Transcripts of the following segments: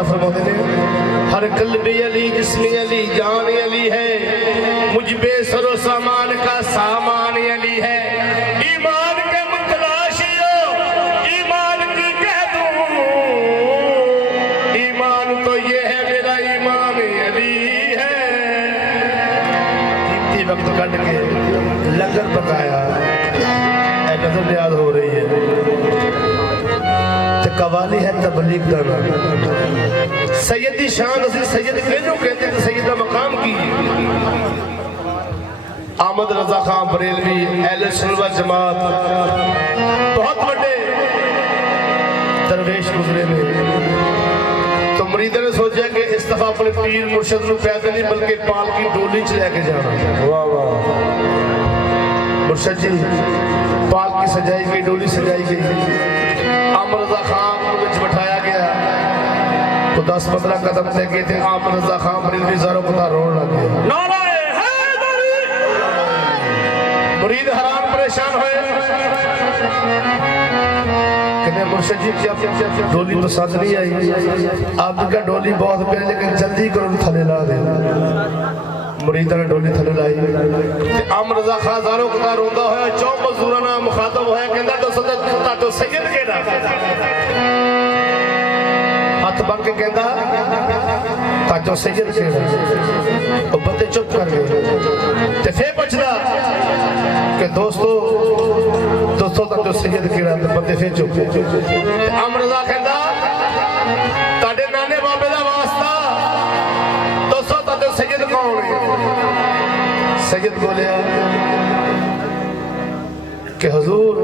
शाह फरमाते हैं, हर कल्बे अली जिस्म अली जान अली है, मुझ बेसरो सामान का सामान अली है। ईमान के मुतलाशियो ईमान की कह दूं, ईमान तो ये है मेरा ईमान अली है। कीमती वक्त कट के लंगर पकाया, नजर याद हो रही है, कवाली है तबलीग का नाम। सैयदी शान असी सैयद कहने कहते हैं, सैयद का मकाम की। आमद रजा खान बरेलवी अहले सुन्नत व जमात बहुत बड़े दरवेश गुजरे ने, तो मरीदों ने सोचा कि इस दफा अपने पीर मुर्शद को पैदल नहीं बल्कि पाल की डोली च लेके जाना। वाह वाह मुर्शद जी, पाल की सजाई गई, डोली सजाई गई, आमद रजा खान को बिठाया गया, तो 10-15 कदम ले गए थे। आमद रजा खान बरेलवी ज़ारो पता रोने लग गए, मुरीद हैरान परेशान हुए, कहते मुर्शिद जी क्या डोली पसंद नहीं आई, आपका डोली बहुत प्यारी लेकिन जल्दी करो थले ला दे। मुरीदा ने डोली थले लाई, आमद रजा खान ज़ारो पता रोंदा होया, चौ मजदूरां नाल मुखातब होया, कहंदा तो सैयद केड़ा, हाथ बन के कहंदा ताजो सैयद केड़ा। ओ बंदे चुप कर गए, ते फिर पुछदा कि दोस्तों ताजो सैयद केड़ा, ते बंदे फिर चुप। आमद रजा कहंदा ताडे नाने बाबे दा वास्ता, दोस्तों ताजो सैयद कौन है? सैयद बोलिया कि हुजूर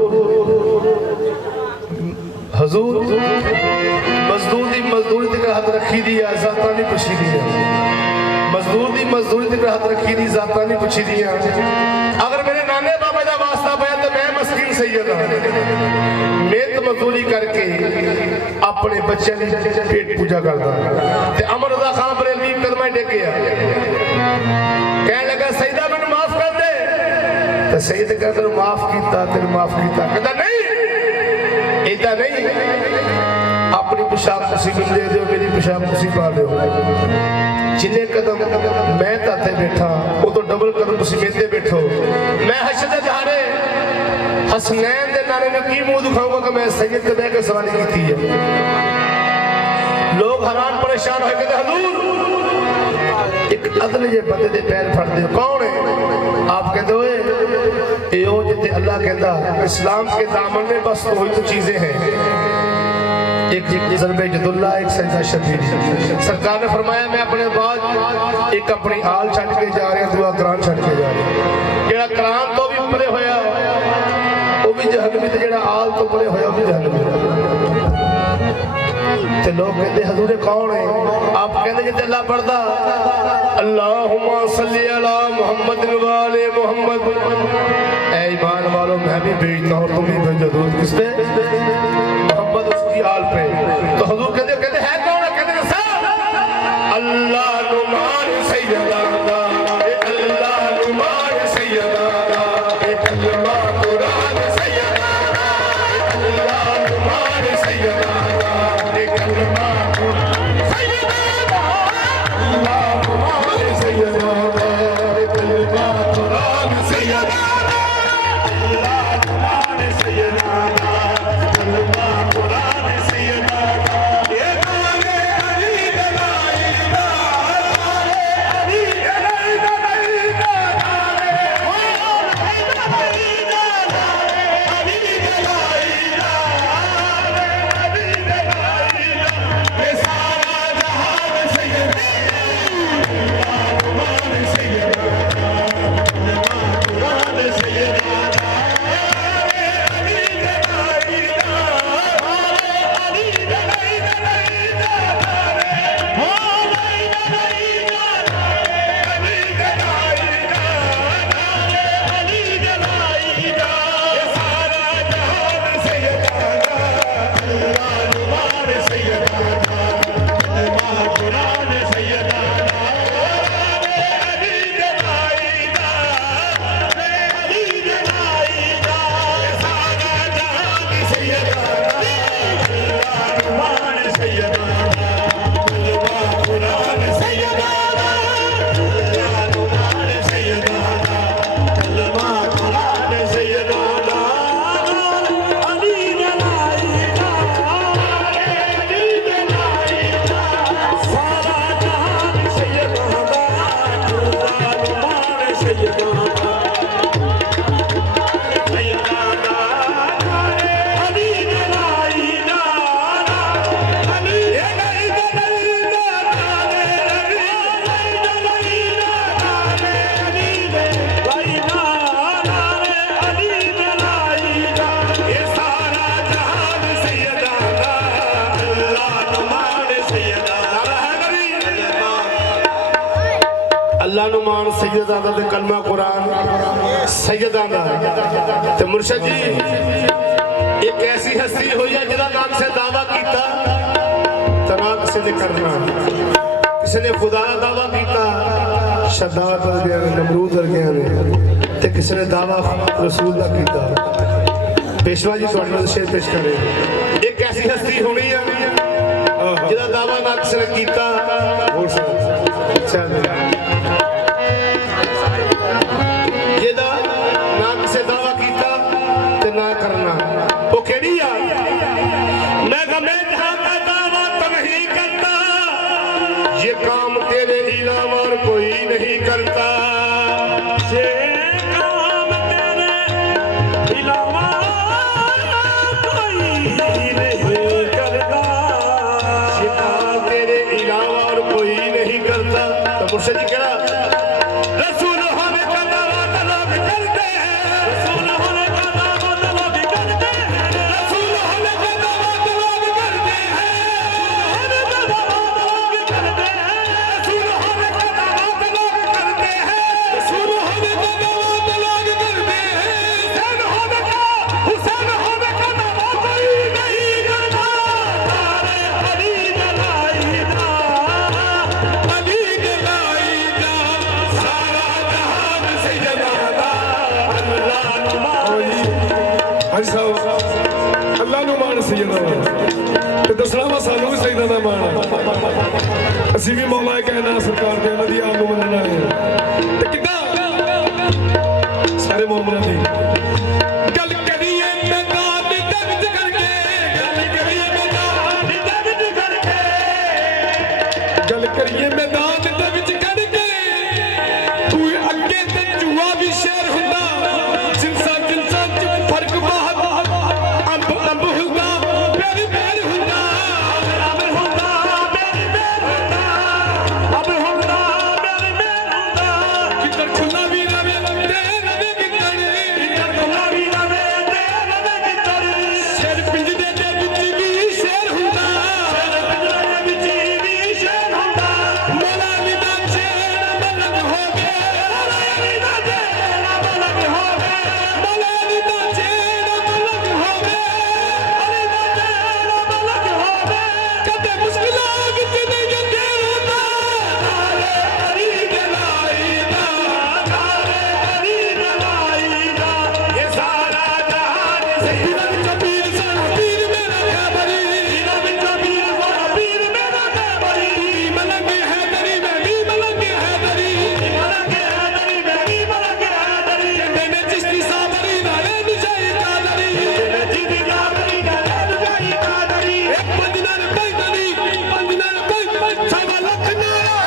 मजदूरी ते हाथ रखी दी है, जाता नहीं पुछी दी है। मजदूरी ते हाथ रखी दी, जाता नहीं पुछी दी है। अगर मेरे नाने बाबा का वास्ता पाया तो मैं मस्कीन सैयद हां, मेहनत मजदूरी करके अपने बच्चे की पेट पूजा करता। ते अमर रजा खान बरेलवी कदमां टेक गया, कहने लगा सैयदा मैनू माफ कर दे। तो सैयद कहता माफ किया, तेरे माफ किया। कहता नहीं इदा नहीं, अपनी पेशाब तुसी दे दो, मेरी पेशाब तुसी पा दो। जिन्ने कदम मैं ताते बैठा वो तो डबल कदम तुसी मेरे बैठो। मैं हशर दे दिहाड़े हसनैन दे नाने ने की मुंह दिखाऊंगा कि मैं सैयद ते बैठ के सवारी की है। लोग हैरान परेशान हो गए, हुजूर एक अदल जे बंदे दे पैर फड़ दे, कौन है? आप कहते हो यो जिते अल्लाह कहता इस्लाम के दामन में बस तो ही तो चीजें हैं, एक ज़रबे जदुल्ला, एक सजदा शबीर। सरकार ने फरमाया मैं अपने बाद एक अपनी आल छड़ के जा रहे, दूसरा कुरान छड़ के जा रहे। जेड़ा कुरान तो भी परे होया वो भी जहन्नमी, ते जेड़ा आल तो परे होया वो भी जहन्नमी। ते लोग कहते हुजूर कौन है? आप कहते जिते अल्लाह पढ़दा अल्लाहुम्मा सल्ली अला मुहम्मद व आले मुहम्मद। ऐ ईमान वालों मैं भी भेजता हूं, तुम भी भेजो दूध किस पे? मोहम्मद उसकी आल पे। तो हुजूर कहते है कौन है? कहते अल्लाह नुमान सैयदा, अल्लाह नुमान सैयदा, कलमा कुरान सैयदा, अल्लाह नुमान सैयदा, कलमा कुरान सैयदा, अल्लाह नुमान सैयदा, कलमा कुरान सैयदा, अल्लाह नुमान सैयदा, कलमा सैयदा दा ते कलमा कुरान सैयदा दा ते मुर्शद जी एक ऐसी हस्ती हुई है जिहदा नाम से दावा कीता ते ना किसी ने करना किसी ने खुदा दा दावा कीता शद्दाद वर्गियां ने नमरूद वर्गियां ने ते किसी ने दावा रसूल दा कीता पेशवा जी तुहाडे शेर पेश करे एक ऐसी हस्ती होनी है जिहदा दावा ना किसी ने कीता बोल चल जिहदा ना किसी दावा कीता ते ना करना वो केड़ी आ मैं जहां का दावा तो नहीं करता ये काम तेरे अलावा और कोई नहीं करता ये काम तेरे अलावा कोई नहीं करता ये काम तेरे अलावा और कोई नहीं करता तो मुर्शिद जी कहना रसूल होने का दावा तो लोग करते हैं रसूल होने का दावा तो लोग करते हैं रसूल होने का दावा तो लोग करते हैं होने का दावा तो लोग करते हैं रसूल होने का दावा तो लोग करते हैं रसूल होने का दावा तो लोग करते हैं हुसैन होने का दावा कोई नहीं करता तारे अली जलाई दा अली जलाई दा सारा जहान सैयदा दा अल्लाह नुमान हाजी साहब अल्लाह ਨੂੰ ਮਾਣ ਸੈਯਦਾ ਵਾ ਤੇ ਦੱਸਣਾ ਵਾ ਸਾਨੂੰ ਵੀ ਸੈਯਦਾ ਦਾ ਮਾਣ ਅਸੀਂ ਵੀ ਮੌਲਾ ਕਹਿਣਾ ਸਰਕਾਰ ਦੇ ਉਹਨਾਂ ਦੀ ਆਪ ਨੂੰ ਮੰਨਣਾ ਹੈ ਤੇ ਕਿੱਦਾਂ ਸਾਰੇ ਮੌਮਨਾਂ ਦੀ ਗੱਲ ਕਰੀਏ ਮੈਦਾਨ ਦੇ ਵਿੱਚ ਕਰਕੇ ਗੱਲ ਕਰੀਏ ਮੈਦਾਨ ਦੇ ਵਿੱਚ ਕਰਕੇ ਗੱਲ ਕਰੀਏ ਮੈਦਾਨ ਦੇ ਵਿੱਚ ਕਰਕੇ ਤੂੰ ਅੱਗੇ ਤੇ ਜੂਆ ਵੀ ਸ਼ੇਰ ਹੁੰਦਾ ਜਿੰਸਾ ਚ ਫਰਕ ਬਹੁਤ ਅੰਬ ਹੁੰਦਾ ਪਿਆਰੀ ਪਿਆਰ ਹੁੰਦਾ ਅੰਬ ਹੁੰਦਾ ਪਿਆਰੀ ਪਿਆਰ ਹੁੰਦਾ ਅੰਬ ਹੁੰਦਾ ਪਿਆਰੀ ਪਿਆਰ ਹੁੰਦਾ ਕਿੱਧਰ ਖੁੱਲਾ ਵੀ ਰਵੇ ਤੇ ਰਵੇ ਕਿੱਧਰ ਖੁੱਲਾ ਵੀ ਰਵੇ ਤੇ ਰਵੇ ਕਿੱਧਰ ਸ਼ੇਰ ਪਿੰਜਰੇ ਦੇ ਵਿੱਚ ਵੀ ਸ਼ੇਰ ਹੁੰਦਾ ਸ਼ੇਰ ਪਿੰਜਰੇ ਦੇ ਵਿੱਚ ਵੀ ਸ਼ੇਰ ਹੁੰਦਾ ਮੌਲਾ ਅਲੀ ਦਾ ਸ਼ੇਰ ਮਲਕ ਹੋਵੇ ਮੌਲਾ ਅਲੀ ਦਾ ਸ਼ੇਰ ਮਲਕ ਹੋਵੇ ਮੌਲਾ ਅਲੀ ਦਾ ਸ਼ੇਰ ਮਲਕ ਹੋਵੇ ਅਲੀ ਦਾ ਸ਼ੇਰ ਮਲਕ ਹੋਵੇ ਕਦੇ ਮੁਸ਼ਕਿਲਾਂ ਵਿੱਚ ਨਹੀਂ ਜੰਦੇ ਹੁੰਦਾ ਨਾਰੇ ਅਲੀ ਜਲਾਈ ਦਾ ਨਾਰੇ ਅਲੀ ਜਲਾਈ ਦਾ ये सारा जहान ਪੀਰਾਂ ਵਿੱਚੋਂ ਪੀਰ ਸਾਡਾ ਪੀਰ ਮੇਰਾ ਖੈਬਰੀ सैयदा बिन पीर वाला पीर मेरा खैबरी ਮਲੰਗ ਹੈਦਰੀ ਮੈਂ ਵੀ ਮਲੰਗ ਹੈਦਰੀ मलक हैदरी मैं भी मलक हैदरी ਮੈਨੇ ਚਿਸ਼ਤੀ ਸਾਬਰੀ ਨਾਲੇ ਨਿਸ਼ਾਈ ਕਾਦਰੀ जिदी कादरी नैन जाई कादरी ਪੰਜ ਨਾਲ ਪੈਂਦਰੀ ਸਵਾ ਲੱਖ ਨਾਰਾ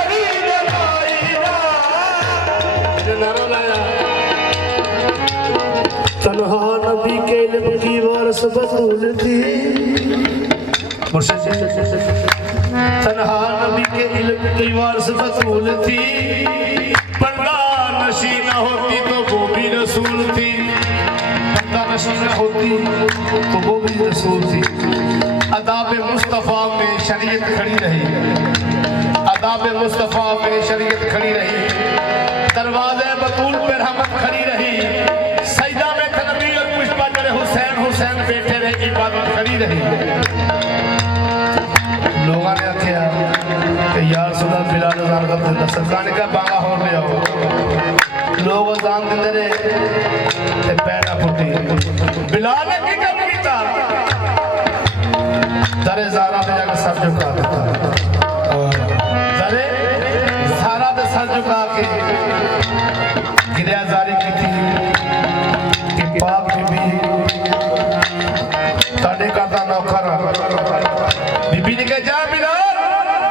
अली जलाई दा नारा लाया तन्हा नबी के इल्म की वारस बतूल थी मुर्शिद तन्हा नबी के इल्म की वारस बतूल थी पर्दा नशी न होती तो वो भी रसूल थी पर्दा नशी न होती तो वो भी रसूल थी अदाब मुस्तफ़ा में शरीयत खड़ी रही अदाब मुस्तफ़ा में शरीयत खड़ी रही दरवाजे बतूल पे रहमत खड़ी रही सजदा में तनवीर और पुष्पा चढ़े हुसैन हुसैन बैठे रहे इबादत खड़ी रही लोगों ने आख्या कि यार सुना बिलाल अजान कर देता सरकार ने कहा बांगा हो ले आओ लोग अजान देते रहे ते पैड़ा फुटी बिलाल ने की काम कीता दरे ज़ारा पे जाकर सर झुका देता दरे ज़ारा पे सर झुका के गिरिया जारी की थी कि पाप बीबी ताड़े करता नौकर बीबी ने कहा जा बिलाल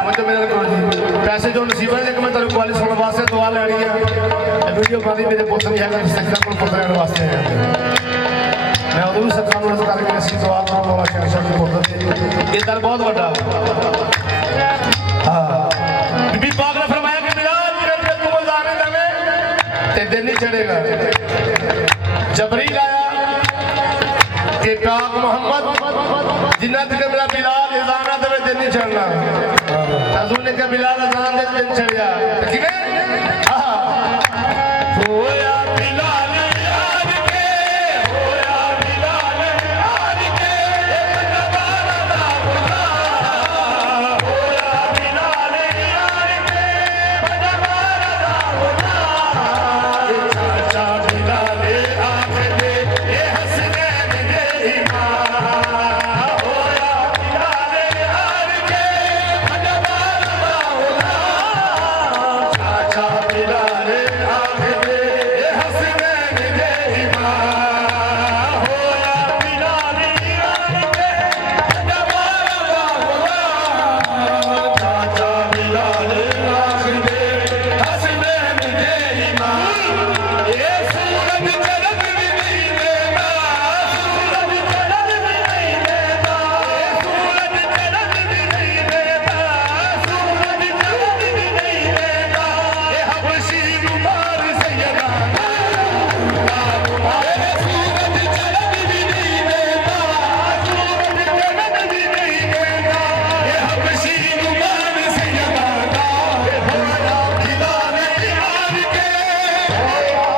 मुझे मेरे को पैसे जो नसीब है कि मैं तेरे को वाली सुनने वास्ते दुआ लेनी है वीडियो पानी मेरे पुत्र नहीं है सजदा को पुत्र लेने वास्ते है मैं उधर सरकार को करके ऐसी दुआ करूं बाबा शहर की पुत्र ये दर बहुत बड़ा हां बीबी पाक ने फरमाया कि बिलाल तेरे पे तू जाने देवे ते दिन नहीं चढ़ेगा जबरील आया कि पाक मोहम्मद जिन्ना तक मेरा बिलाल इजाना दे दिन नहीं चढ़ना हजूर ने कहा बिलाल अजान दे दिन चढ़ जा किने होया बिलाल यार के होया बिलाल यार के नवारा होया बिलाल यार के नवारा होया चाचा बिलाल आंख दे ये हसनैन दे इमाम होया बिलाल यार के नवारा होया चाचा बिलाल आंख दे ये हसनैन दे इमाम होया बिलाल यार के नवारा होया चाचा बिलाल आंख दे हसनैन दे इमाम ये सूरज चढ़त भी नहीं देता सूरज चढ़त भी नहीं देता सूरज चढ़त भी नहीं देता सूरज चढ़त भी नहीं देता ये हबशी रुमार सैयदा ये सूरज चढ़त भी नहीं देता सूरज चढ़त भी नहीं देता ये हबशी रुमार सैयदा ये होया बिलाल यार के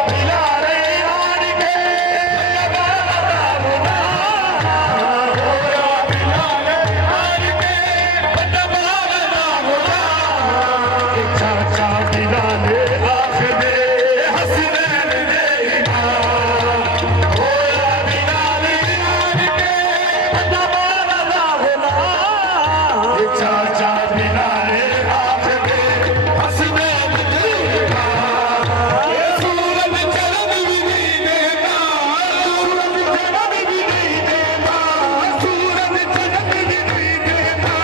बिलाल यार के नवारा होया बिलाल यार के नवारा होया चाचा बिलाल आंख दे हसनैन दे इमाम होया बिलाल यार के नवारा होया चाचा बिलाल आंख दे हसनैन दे इमाम ये सूरज चढ़त भी नहीं देता सूरज चढ़त भी नहीं देता सूरज चढ़त भी नहीं देता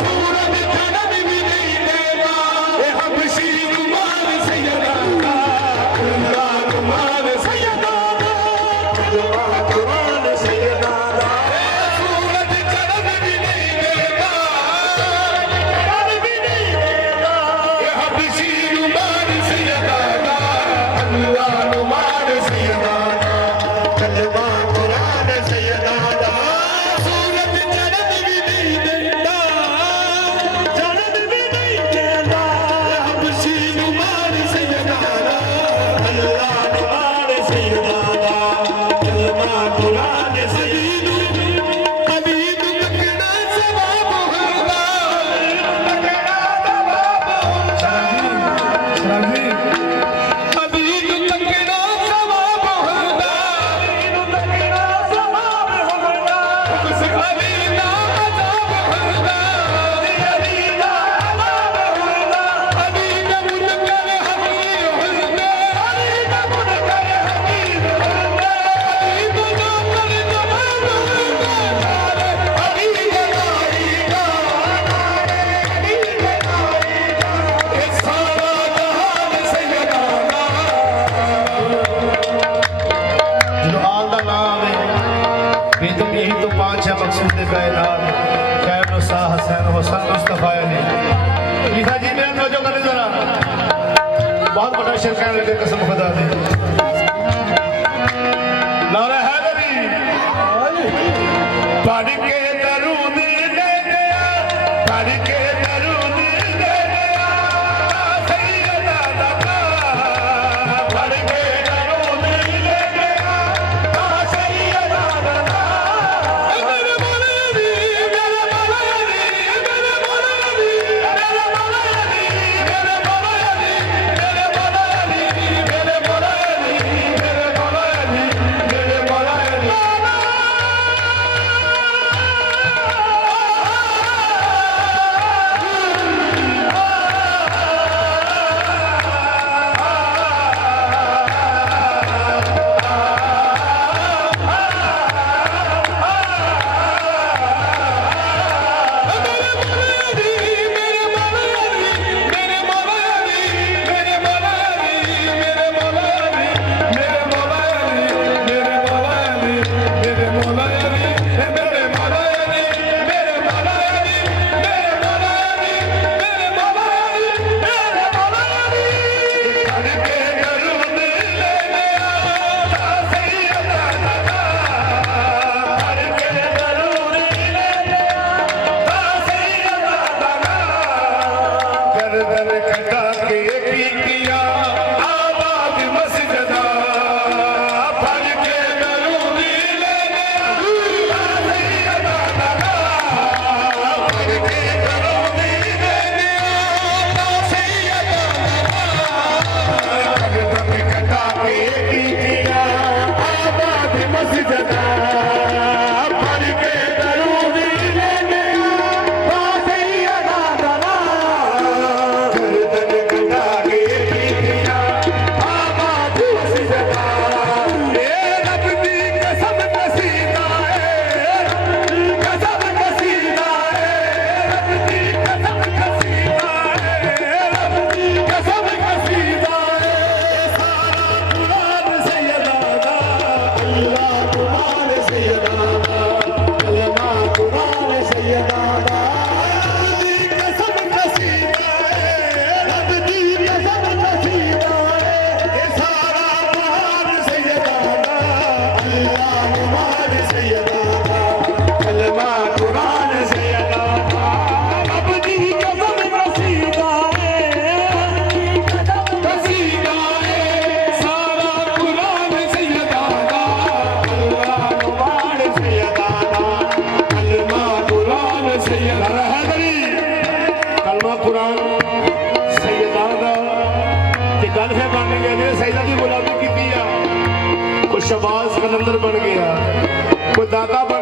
सूरज चढ़त भी नहीं देता ये हबशी रुमाल सैयदा रुमाल सैयदा रुमाल सैयदा सूरज चढ़त भी नहीं देता चढ़त भी नहीं देता ये हबशी रुमाल सैयदा अल्लाह रुमाल सैयदा कलमा कुरान सैयदा सूरज चढ़त भी नहीं देता चढ़त भी नहीं देता हबशी रुमाल सैयदा अल्लाह रुमाल सैयदा कलमा कुरान सैयदा हबीब तकना सवाब होगा तकना सवाब होगा हबीब तकना सवाब होगा हबीब तकना सवाब होगा अली नाम अजाब होगा अली नाम अजाब होगा अली नबुल कर हबीब होगा अली नबुल कर हबीब होगा अली बुला कर जवाब होगा अली गनाई का अली गनाई का ये सारा जहान सैयदा जो आल दा नाम है बेतुम यही तो पांच है मकसूद कायनात खैर नुसा हसन हुसन मुस्तफा अली लिखा जी मेरा तवज्जो करें जरा बहुत बड़ा शेर कहने लगे कसम खुदा दे नारा हैदरी पढ़ के दरूद दे गया पढ़ के दरूद दे गया सैयदा दादा पढ़ के दरूद दे गया सैयदा दादा मेरे मौलाना मेरे मौलाना मेरे मौलाना मेरे मौलाना मेरे मौलाना मेरे मौलाना मेरे मौलाना मेरे मौलाना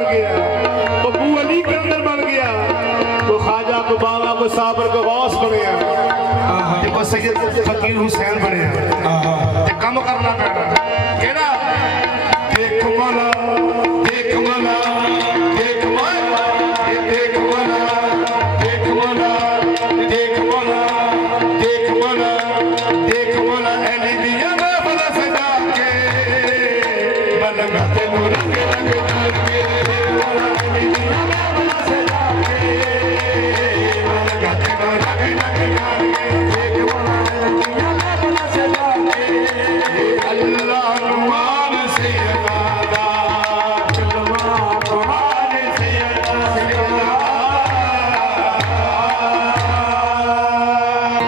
बन गया, वो अबू अली के अंदर बन गया, वो ख्वाजा को बाबा को साबर को गौस बनया, देखो सैयद फकीर हुसैन बनया। ते कम करना पैना कहना देख मौला देख मौला देख मौला देख मौला देख मौला देख मौला देख मौला देख मौला अली दी